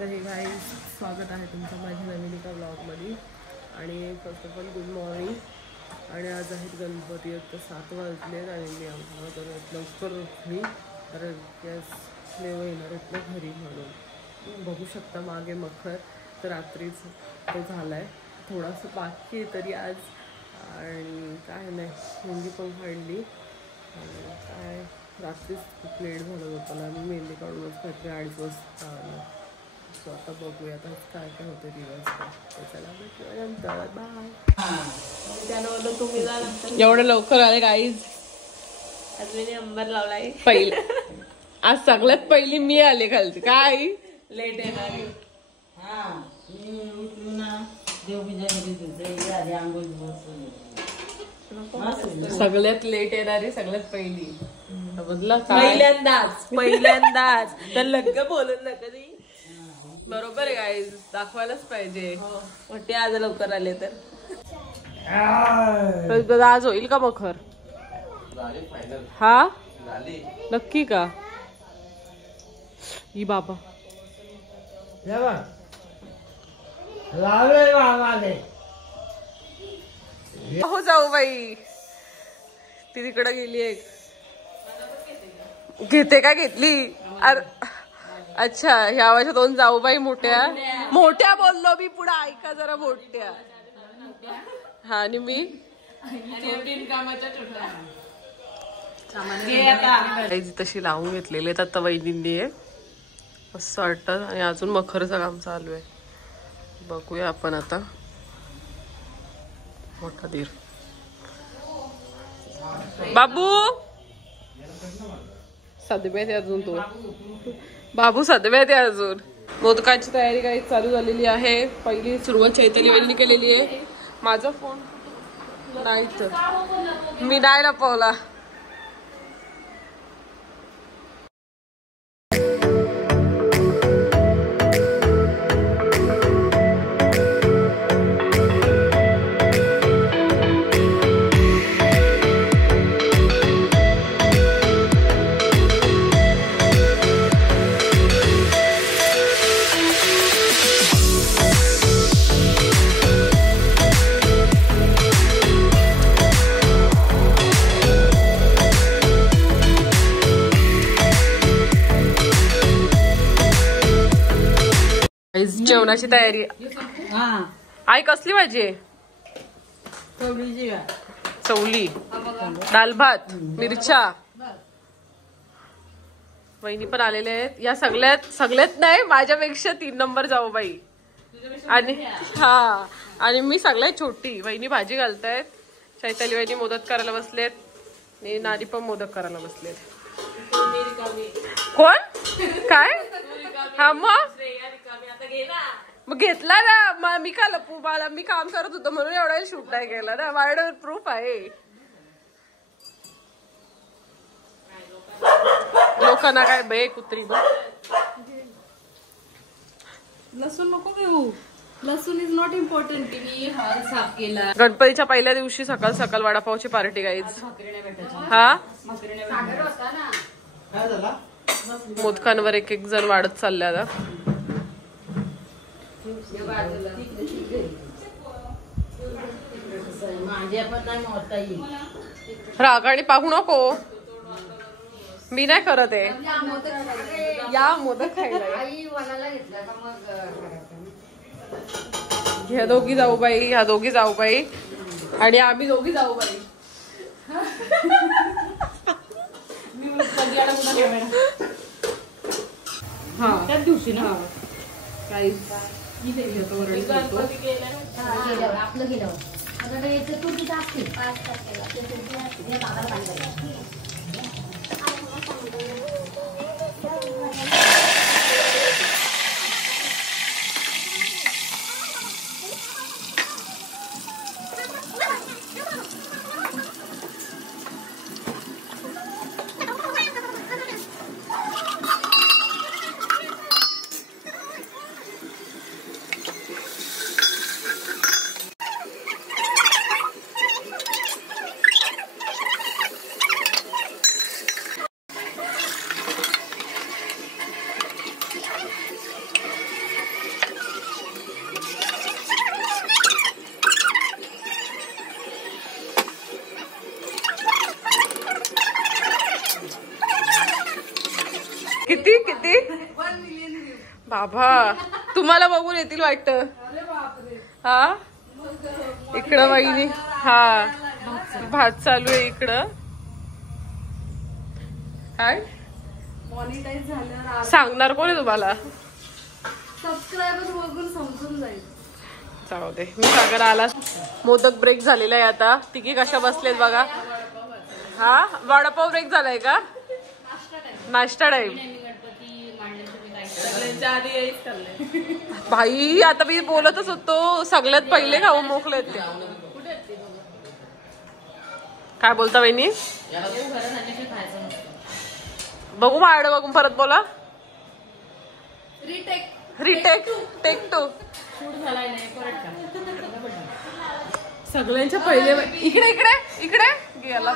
तर हे गाईज स्वागत आहे तुमचं माझ्या नवीन एका ब्लॉगमध्ये. आणि first of all good morning. आणि आज आहेत गणपती, तर 7 वाजले आणि मी आम्हाला तर लवकर उठली कारण गॅस स्लेव येणार आहेत ना घरी म्हणून. बघू शकता मागे मखर तर रात्रीच तो झाला आहे, थोडासा बाकी आहे तरी आज. आणि काय नाही मेहंदी पण काढली आणि काय रात्रीच खूप लेट झालं होतं आणि मेहंदी काढूनच काहीतरी 2:30 वाजता आलं. सो आता बघूया आता काय काय होतं दिवसभर. त्याच्याला भेटूया नंतर, बाय. त्यानं तुम्ही एवढं लवकर आले गाईज. आज मी नंबर लावलाय पहिले आज सगळ्यात पहिली मी आले खालती. काय लेट येणार. सगळ्यात लेट येणारी सगळ्यात पहिली. पहिल्यांदाच तर लग्न बोलून नका ती. बरोबर आहे गाईज, दाखवायलाच पाहिजे. मोठे आज लवकर आले तर आज होईल का मखर? हा नक्की का? ही बाबा हो जाऊ बाई. ती तिकडे गेली. एक घेते का? घेतली. अच्छा, ह्या वर्षात 2 जाऊबाई मोठ्या मोठ्या बोललो मी. पुढे ऐका जरा. मोठ्या हा आणि मी तशी लावून घेतलेली आहेत आता वहिनींनी. मस्त वाटतं. आणि अजून मखरचं काम चालू आहे. बघूया आपण आता. मोठा धीर बाबू सदम्यात अजून. तो बाबू सदम्यात अजून. मोदकाची तयारी काही चालू झालेली आहे. पहिली सुरुवात चैतन्य वहिनी केलेली आहे. माझा फोन नाही तर मी नाही लपवला. जेवणाची तयारी. आई कसली भाजी आहे? चवली, दाल भात, मिरच्या. वहिनी पण आलेले आहेत. या सगळ्यात नाही, माझ्यापेक्षा 3 नंबर जाऊ बाई. आणि हा आणि मी सगळ्यात छोटी. वहिनी भाजी घालतायत. चैताली वहिनी मोदक करायला बसलेत. आणि नानी पण मोदक करायला बसलेत. कोण काय? हा मग घेतला ना. मी का लपू? मला मी काम करत होतो म्हणून एवढा शूट नाही केला ना. माझ्याकडे प्रूफ आहे. लोकांना काय बे कुत्री. लसूण नको घेऊ. लसूण is not important. Me hall साफ केला. गणपतीच्या पहिल्या दिवशी सकाळ सकाळ वडापावची पार्टी गाईज. हा मोदकांवर एक एक जण वाढत चालले आता. रागाने पाहू नको. मी नाही करत आहे. या मोदक खायला ह्या दोघी जाऊ बाई. ह्या दोघी जाऊ बाई आणि आम्ही दोघी जाऊ बाई. हा त्याच दिवशी ना काही आपलं गेलं बाबा तुम्हाला बघून येतील वाटतं. हा इकडं वहिनी. हा भात चालू आहे इकडं. काय मॉनिटाईज झाल्यावर सांगणार कोणी तुम्हाला? सबस्क्रायबर बघून समजून जाईल. जाऊ दे. मी सागर आला. मोदक ब्रेक झालेला आहे आता. तिघी कशा बसलेत बघा. हा वडापाव ब्रेक झालाय का? नाश्ता टाइम. भाई आता मी बोलतच होतो सगळ्यात पहिले खाऊ मोकलेत ते. काय बोलता वहिनी? बघू माझ्याकडे बघून परत बोला. Retake take two. सगळ्यांच्या पहिले इकडे इकडे इकडे गेला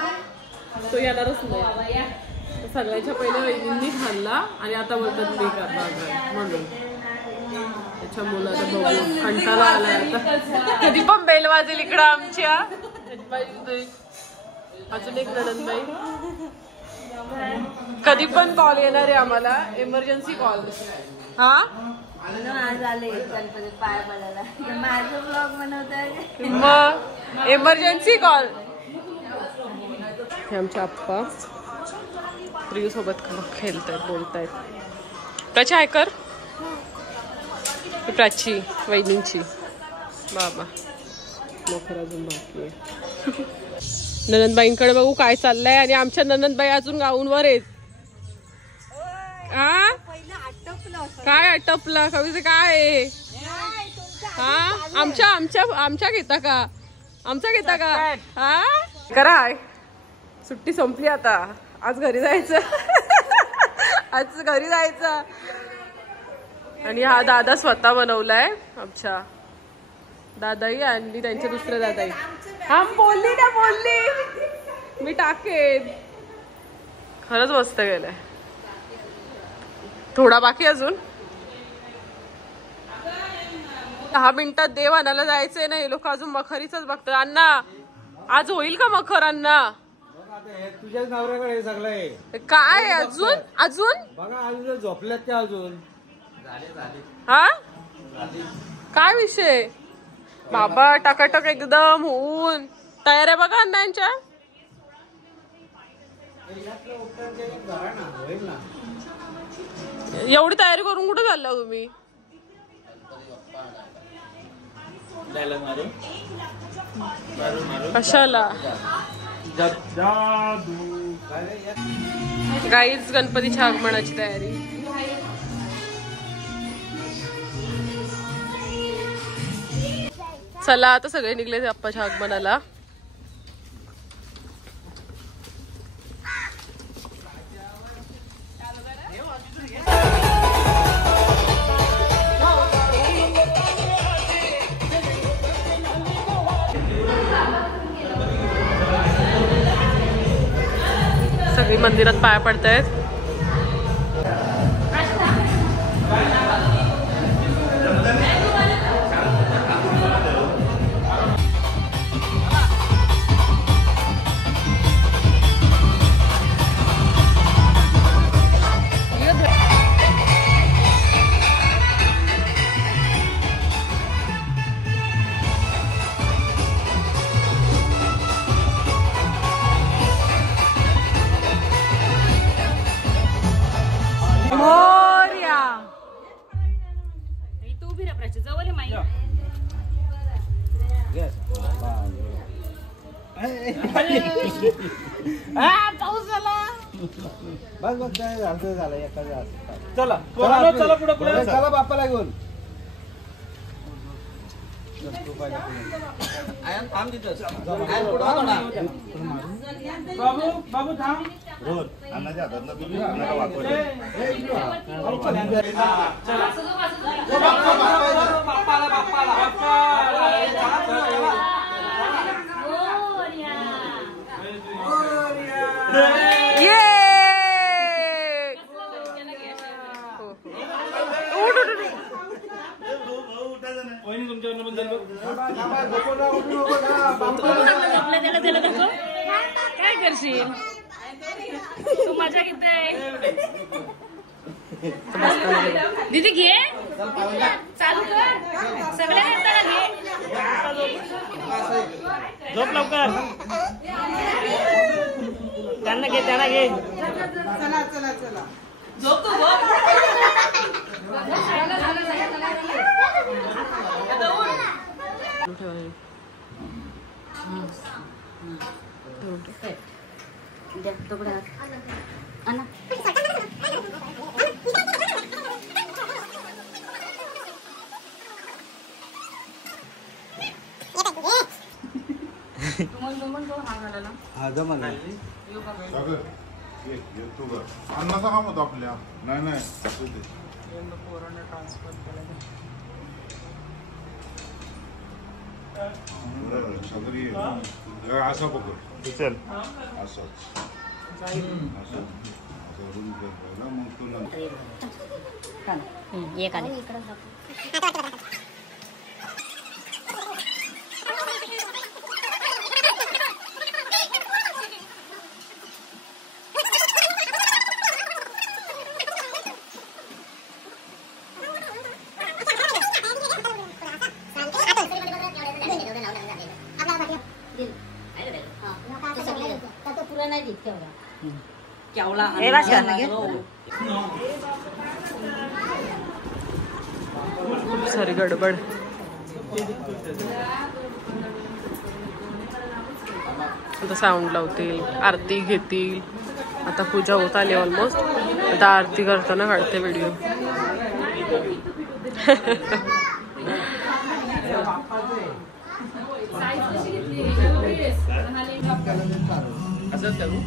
तो येणारच नाही. सगळ्यांच्या पहिले वहिनींनी खाल्ला आणि आता बोलतात मी करणार म्हणून. त्याच्या मुलाचा बघून कंटाळा आलाय आता. कधी पण बेल वाजेल इकडं आमच्या. अजून एक नणंदबाई. कधी पण कॉल येणार आहे आम्हाला. Emergency call. हा आज आले गणपती पाया पडायला. माझं ब्लॉग बनवताय मग इमर्जन्सी कॉल. हे आमच्या आप्पा प्रियू सोबत खेळतायत बोलतायत. प्राची ऐकर. प्राची वहिनींची बाबा मोखर अजून बाकी आहे. ननंदबाईंकडे बघू काय चाललंय. आणि आमच्या ननंदबाई अजून गाऊनवर आहेत. हा काय आटपला कविता काय आहे? हा आमच्या आमच्या आमच्या घेता का? आमचा घेता का? हा करा. सुट्टी संपली आता. आज घरी जायचं. आज घरी जायचं. आणि हा दादा स्वतः बनवलाय. आमच्या दादाई आणली त्यांच्या दुसऱ्या दादाई. हा बोलली ना बोलली मी टाकेन. खरंच मस्त गेलंय. थोडा बाकी अजून 10 मिनिटात देव आणायला जायचंय ना. हे लोक अजून मखरीच बघतात. अण्णा आज होईल का मखर? अण्णा तुझ्याच नवऱ्याकडे सगळं काय अजून अजून बघा. अजून झोपल्यात त्या अजून. हा काय विषय बाबा? टकाटक एकदम होऊन तयार आहे बघा अण्णांच्या. एवढी तयारी करून कुठे चालला तुम्ही? कशाला? गाईच गणपतीच्या आगमनाची तयारी. चला आता सगळे निघले बाप्पाच्या आगमनाला. सगळी मंदिरात पाया पडतायत. बस बस काय झालं एका. चला चला पुढे पुढे चला बाप्पाला घेऊन. बाबू बाबू थांब. अन्नाच्या हातात काय करशील तू? मजा घेते. दीदी घे चालू कर सगळ्यांना घे झोप लवकर त्यांना घे चला चला चला झोप हा जमा अन्नाचा काम होता आपल्या नाही असा पकड चल असंच मग तुला एक आले खूप सारी गडबड. आता साऊंड लावतील, आरती घेतील. आता पूजा होत आली ऑलमोस्ट. आता आरती करताना काढते व्हिडिओ. असंच करू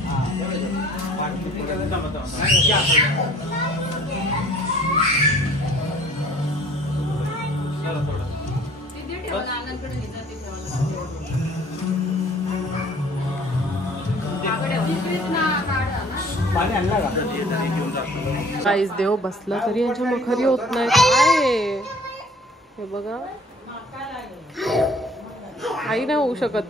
काहीच देव बसला तरी यांच्या मखरी होत नाही. काय हे बघा, काही नाही होऊ शकत.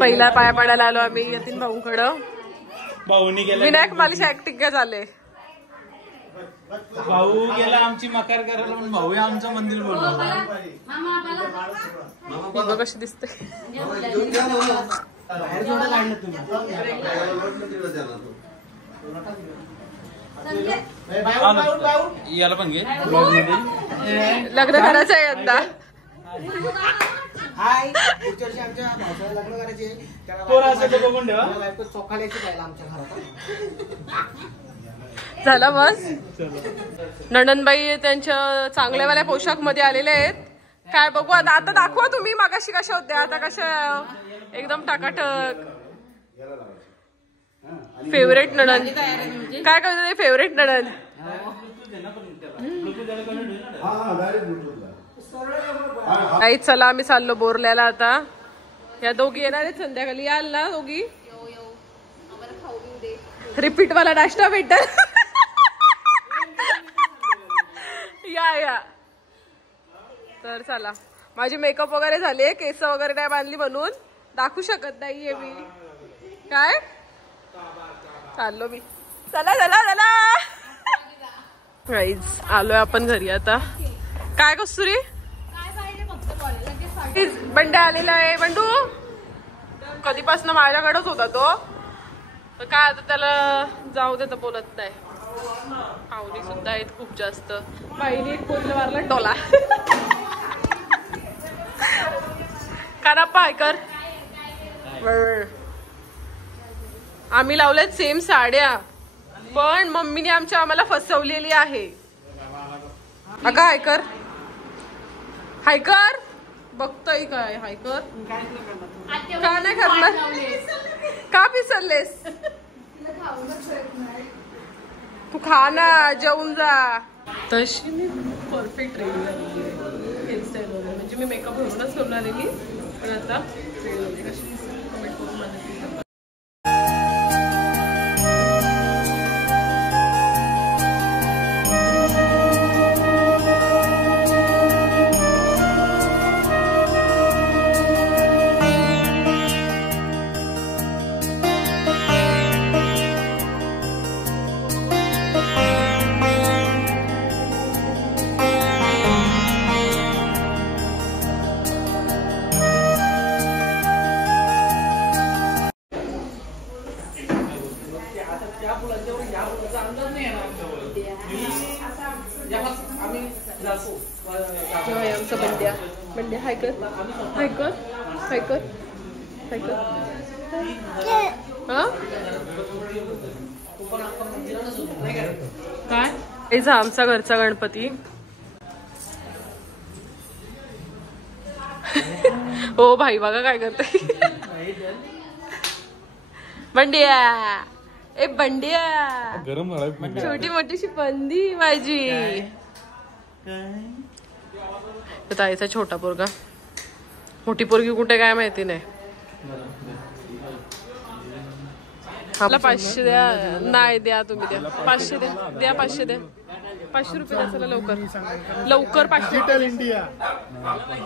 पहिला पाया पडायला आलो आम्ही यतीन भाऊकडं. भाऊनी गेला, विनायक मालिश ऍक्टिंग काय झाले. भाऊ गेला आमची मकार करायला, पण भाऊ आमचं मंदिर बोलवलं. बघ कशी दिसते. याला पण घे. लग्न करायचं आहे यंदा. हाय, पुढच्या वर्षी आमच्या भावाला लग्न करायचे. चोखाल्याची पाहिला आमच्या घरात. झालं बस. नंदनबाई त्यांच्या चांगल्यावाल्या पोशाख मध्ये आलेले आहेत. काय बघू आता. आता दाखवा तुम्ही मागाशी कशा होत्या, आता कशा एकदम टाकाटक. फेवरेट नणंद काय करते. फेवरेट नणंद काही. चला आम्ही चाललो बोरल्याला. आता या दोघी येणार आहेत संध्याकाळी. याल ना दोघी. रिपीट वाला नाश्ता भेटल. या तर चला, माझी मेकअप वगैरे झाले, केस वगैरे नाही बांधली म्हणून दाखवू शकत नाहीये मी. काय चाललो मी. चला चला चला गाईज, आलोय आपण घरी आता. काय कस्तुरी बंड्या आलेला आहे. बंडू कधीपासून माझ्याकडेच होता तो, तर काय आता त्याला जाऊ दे तर बोलत नाही. पाहुणी सुद्धा आहेत खूप जास्त. बाईने एक पोरीला मारला टोला. करा पाय कर. आम्ही लावल्यात सेम साड्या, पण मम्मीने आमच्या आम्हाला फसवलेली आहे. अगं हायकर हायकर बघतोय काय हायकर. का नाही करणार, का पिसरलेस तू? खा ना, जेवून जा. तशी मी परफेक्ट रेडी झालेली आहे हेअरस्टाईल वगैरे, म्हणजे मी मेकअप भरूनच करून आलेली, पण आता कशी कमेंट करून माझ्या. आमचा बंड्या बंड्या हायकर हायकर हायकर हायकर. काय आमचा घरचा गणपती. हो भाई बघा काय करते. बंड्या ए बंड्या, छोटी मोठीशी बंदी माझी. ताईचा छोटा पोरगा, मोठी पोरगी कुठे काय माहिती नाही. आपला 500 द्या. नाही द्या तुम्ही, द्या 500 द्या, द्या 500 द्या. 500 रुपये द्या. चला लवकर लवकर. 500 इंडिया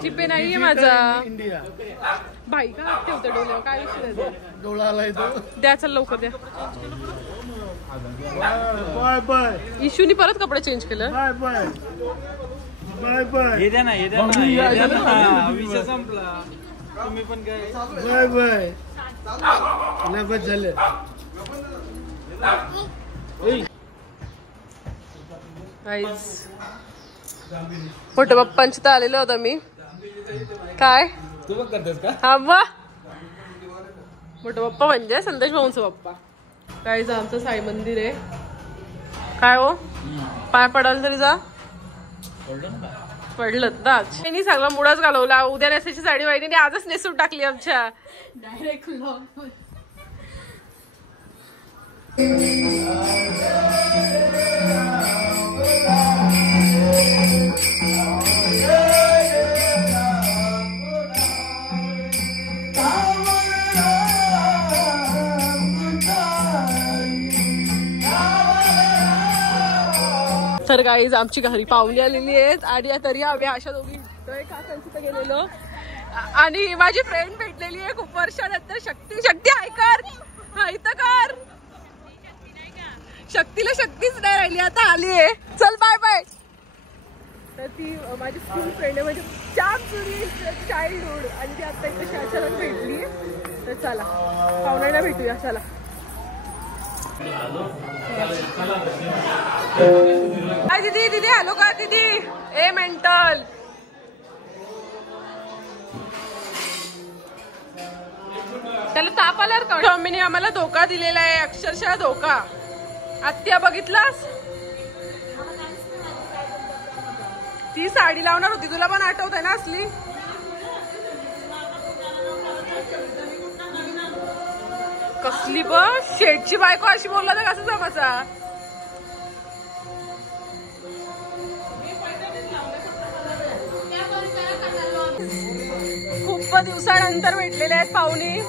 जीपे नाहीये माझा. इंडिया भाई का ठेवते डोळे, काय विषय डोळा आलाय तो. द्या. चल लवकर द्या. Bye bye. इशूनी परत कपडे चेंज केलं. Bye bye bye bye. हे द्या ना, हे द्या ना, हे द्या ना. विषय संपला. तुम्ही पण काय बाय बाय. नाही बस झालं. मोठ्या पप्पांची तर आलेलो होता मी. काय तू पण करतेस का? हा मग मोठा पप्पा म्हणजे संदेश भाऊंचा पप्पा. काय आमचं साई मंदिर आहे. काय हो पाय पडाल तरी जा. पडलं ना. त्यांनी सगळा मुळाच घालवला. उद्या नेसायची साडी वाहिनी आजच नेसून टाकली आमच्या. Direct blog. तर गाईज आमची घरी पाहुणी आलेली आहेत आणि तरी आम्ही अशा दोघी काकांची गेलेलो आणि माझी फ्रेंड भेटलेली आहे खूप वर्षानंतर. शक्ती शक्ती ऐकर इथं कर. शक्तीला शक्तीच नाही राहिली, आता आली आहे. चल बाय बाय. तर ती माझी स्कूल फ्रेंड आहे, म्हणजे जाम जुनी चाइल्डहुड, आणि ती आता इथे अचानक भेटली. तर चला पाहुण्यांना भेटूया. चला काय दीदी दीदी हॅलो का दीदी. ए मेंटल. त्याला ताप आल्यावर का मम्मीने आम्हाला धोका दिलेला आहे, अक्षरशः धोका. आत्या बघितलास, ती साडी लावणार होती, तुला पण आठवत आहे ना असली. कसली ब शेठची बायको अशी बोलला तर कसं जमाचा. खूप दिवसानंतर भेटलेले आहेत पाहुणी.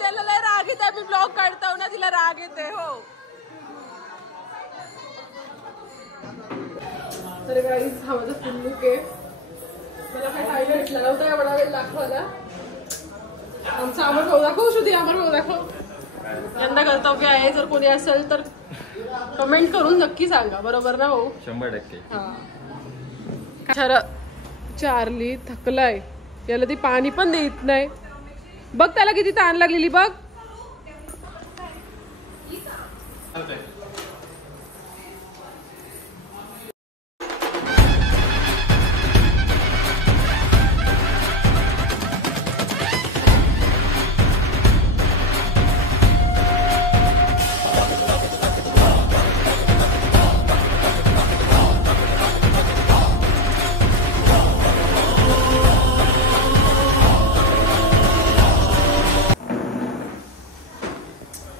त्याला लय राग येते, मी ब्लॉग काढतो ना तिला राग येते. हो तर गाईज हा माझा फुल लुक आहे. मला काही टाइम भेटला नव्हता एवढा वेळ दाखवायला. आमचा अमर भाऊ दाखव, श्रुती अमर भाऊ दाखव. यंदा कर्तव्य आहे, जर कोणी असेल तर कमेंट करून नक्की सांगा, बरोबर ना भाऊ? 100%. हा चार्ली थकलाय, याला ती पाणी पण देत नाही. बघ त्याला किती ताण लागलेली बघ.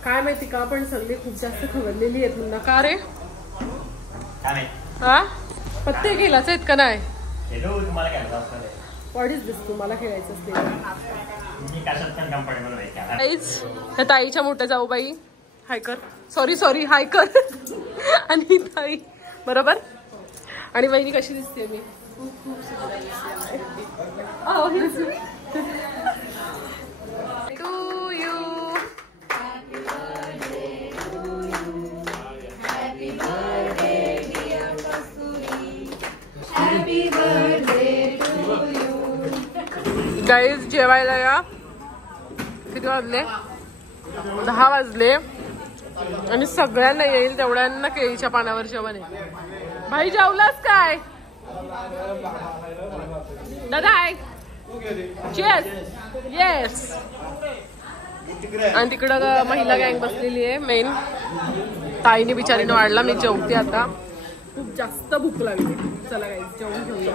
काय माहिती का पण सगळी खूप जास्त खवरलेली आहेत म्हणून. का रे हा पत्ते केलाच आहेत का नाही? व्हॉट इज दिस? तुम्हाला खेळायचं असते. त्या ताईच्या मोठ्या जाऊबाई हाय कर, सॉरी हाय कर. आणि ताई बरोबर. आणि वहिनी कशी दिसते? मी खूप सुंदर दिसते. To you. गाईज जेवायला या. किती वाजले? 10 वाजले. आणि सगळ्यांना येईल तेवढ्यांना केळीच्या पानावर जेवण आहे. भाई जेवलास काय? दादा आहे. येस. आणि तिकडं महिला गँग बसलेली आहे. मेन ताईने बिचारीने वाढला. मी जेवते आता, खूप जास्त भूक लागली. चला गाईज जेवण घेऊया.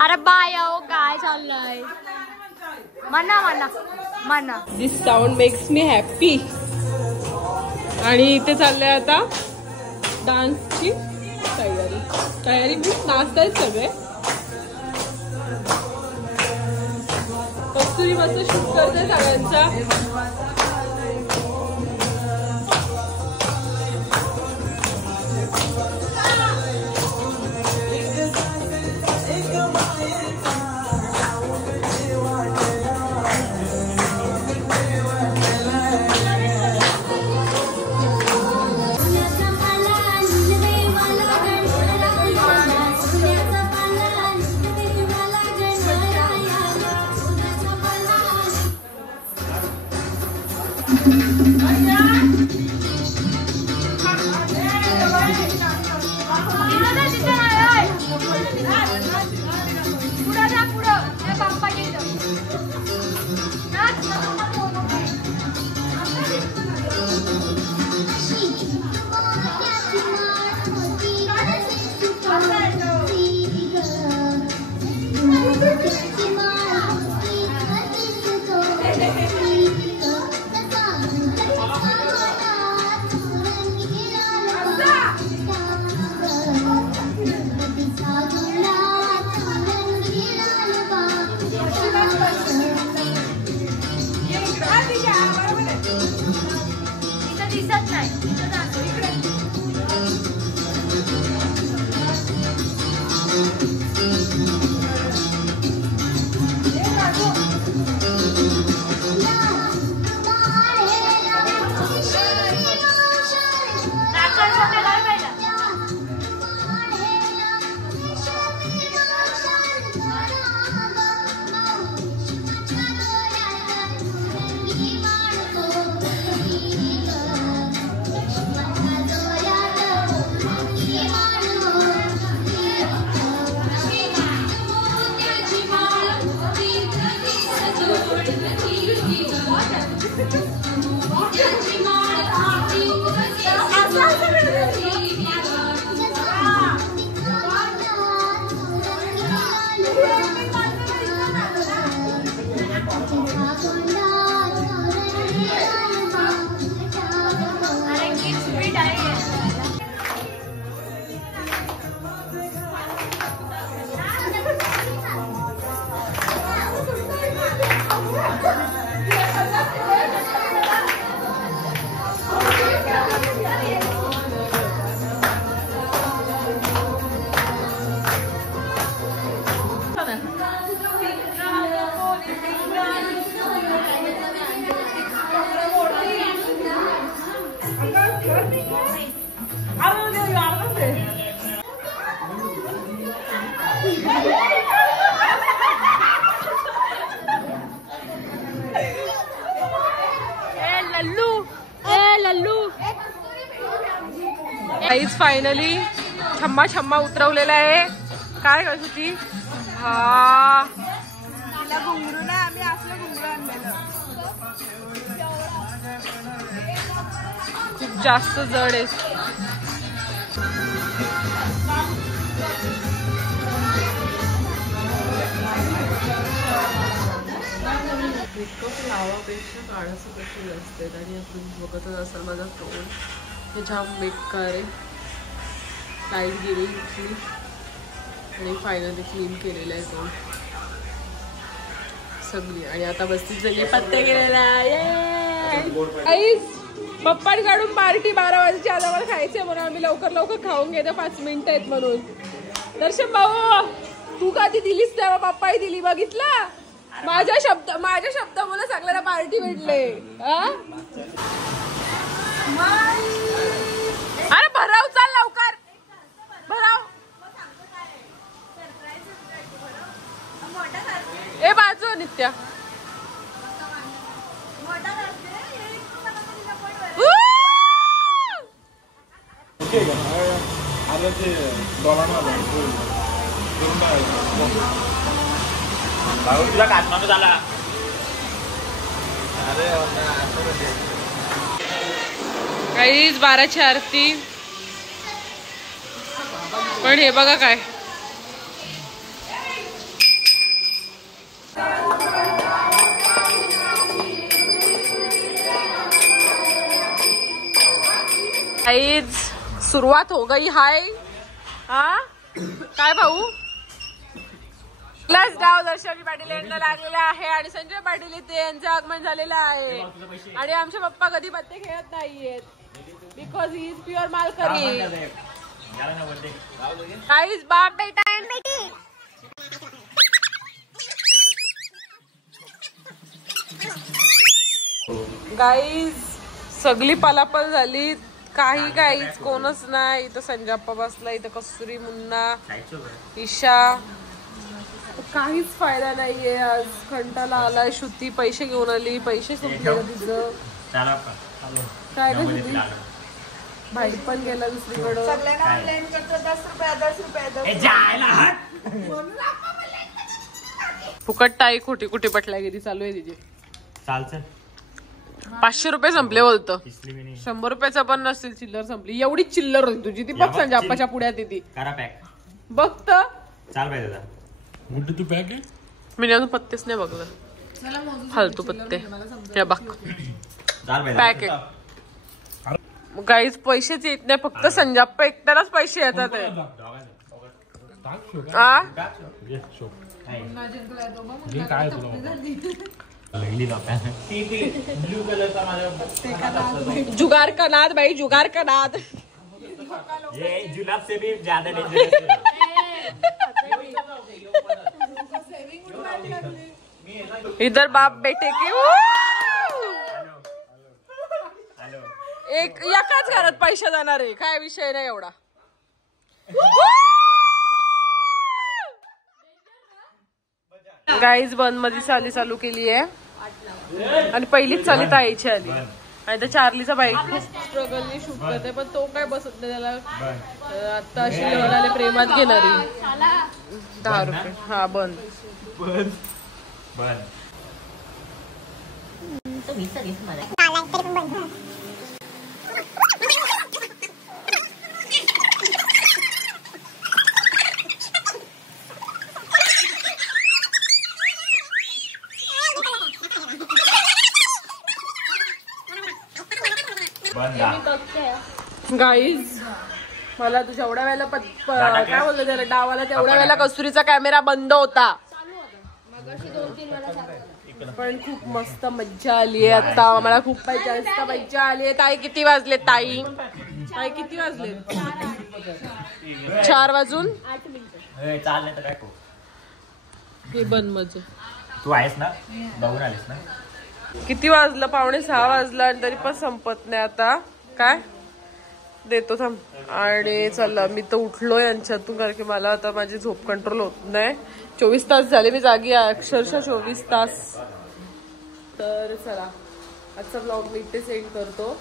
अरे बाय काय चाललंय? मना मना मना. दिस साऊंड मेक्स मी हॅपी. आणि इथे चाललंय आता डान्सची तयारी मी नाचतायत सगळे. कस्तुरी मस्त शूट करते सगळ्यांचा. गाईज फायनली छम्मा छम्मा उतरवलेला आहे. काय करत होती? हा घुंगरू ना आम्ही असलं घुंगरू आणलेलं. खूप जास्त जड आहे. मेकअप लावापेक्षा काढायचं कशी असते. आणि आपण बघतच असाल माझा तोंड हे जाम बेकार आहे. लाईट गेली इथली आणि फायनली क्लीन केलेलं आहे तोंड सगळी. आणि आता बसतीच सगळी पत्ते केलेला आहे. पप्पाने काढून पार्टी 12 वाजता आज आम्हाला खायचंय म्हणून आम्ही लवकर लवकर खाऊन घेतो. 5 मिनिटं आहेत म्हणून. दर्शन भाऊ तू का ती दिलीस तेव्हा पप्पाही दिली बघितला. माझ्या शब्दामुळे सगळ्यांना पार्टी भेटले. अरे भराव चाल लवकर भराव. ए बाजू नित्या तुला काटणार झाला. काहीच 12ची आरती. पण हे बघा काय काहीच सुरुवात हो गई हाय. हा काय भाऊ प्लस गाव दर्शनी पाटील यांना लागलेला आहे आणि संजय पाटील इथे यांचं आगमन झालेलं आहे. आणि आमचे पप्पा कधी पत्ते खेळत नाहीयेत बिकॉज ही इज प्युअर मालकरी. काहीच बाप बेटा गाईज सगळी पलापल झाली. काहीच कोणच नाही. इथं संजप्पा बसला. इथं कस्तुरी मुन्ना ईशा. काहीच फायदा नाहीये. आज कंटाला आलाय. श्रुती पैसे घेऊन आली. पैसे संपले तिचं. काय ग श्रुती भाई पण गेला दुसरीकडं. सगळ्यांना ब्लेम करतो 10 रुपये. फुकट टाई खोटी कुठे पटल्यागिरी चालू आहे तिची. चालचं 500 रुपये संपले बोलतं. 100 रुपयाचा पण नसेल चिल्लर संपली. एवढी चिल्लर होती तुझी. ती बघ संजप्पाच्या पुढ्यात येते. करा पॅक. बघ तर चाल पाहिजे दादा. मोठी तू पॅक आहे. मी अजून पत्तेच नाही बघलं. फालतू पत्ते हे बघ पॅक आहे. काहीच पैसेच येत नाही. फक्त संजप्पा एकट्यालाच पैसे येतात. जुगार का नाद भाई जुगार का नाद. ये जुलाब से भी ज्यादा डेंजरस है. इधर बाप बेटे की एक एकाच घरात पैसे जाणार आहे. काय विषय नाही एवढा. गाईज बंद मध्ये साली चालू केली आहे आणि पहिलीच चाली ताईची आली. आणि त्या चार्लीचा बाईक खूप स्ट्रगलने शूट करते पण तो काय बसत नाही त्याला. आता अशी लहराले प्रेमात घेणारी 10 रुपये. हा बंद बंद. गाईज मला तुझ्या एवढ्या वेळेला काय बोलतो त्याला डावाला तेवढ्या वेळेला कस्तुरीचा कॅमेरा बंद होता पण खूप मस्त मज्जा आली आहे आता मला खूप जास्त मज्जा आली आहे. ताई किती वाजले ताई किती वाजले 4 वाजून 8 चालले तर काय हे बन मजे तू आहेस ना बघून आलीस ना किती वाजलं 5:45 वाजला आणि तरी पण संपत नाही आता काय देतो थांब. आणि चला मी तर उठलोय यांच्यातून कारण की मला आता माझी झोप कंट्रोल होत नाही. 24 तास झाले मी जागी आहे अक्षरशः 24 तास. तर चला आजचा ब्लॉग मी इथे सेंड करतो.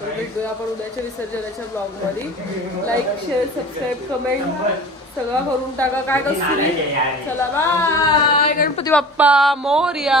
तर भेटूया आपण उद्याच्या विसर्जनाच्या ब्लॉग मध्ये. लाईक शेअर सबस्क्राईब कमेंट सगळं करून टाका. काय कस्तुरी चला बाय. गणपती बाप्पा मोरया.